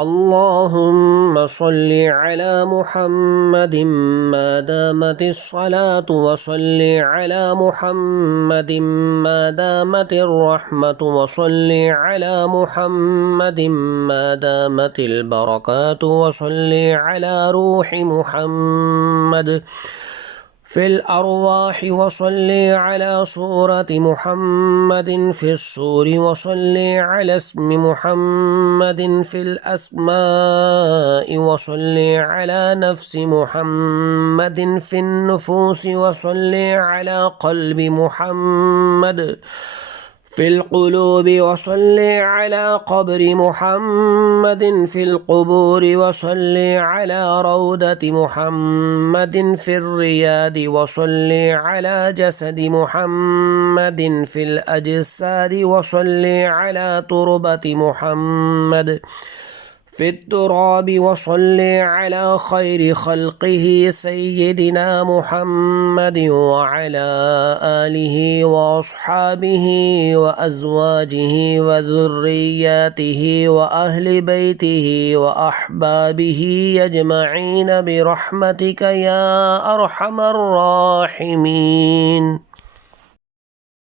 اللهم صل على محمد ما دامت الصلاة وصل على محمد ما دامت الرحمة وصل على محمد ما دامت البركات وصل على روح محمد في الأرواح وصل على صورة محمد في الصور وصل على اسم محمد في الأسماء وصل على نفس محمد في النفوس وصل على قلب محمد في القلوب وصل على قبر محمد في القبور وصل على روضة محمد في الرياض وصل على جسد محمد في الأجساد وصل على تربة محمد في التراب وصل على خير خلقه سيدنا محمد وعلى آله وأصحابه وأزواجه وذرياته وأهل بيته وأحبابه أجمعين برحمتك يا أرحم الراحمين.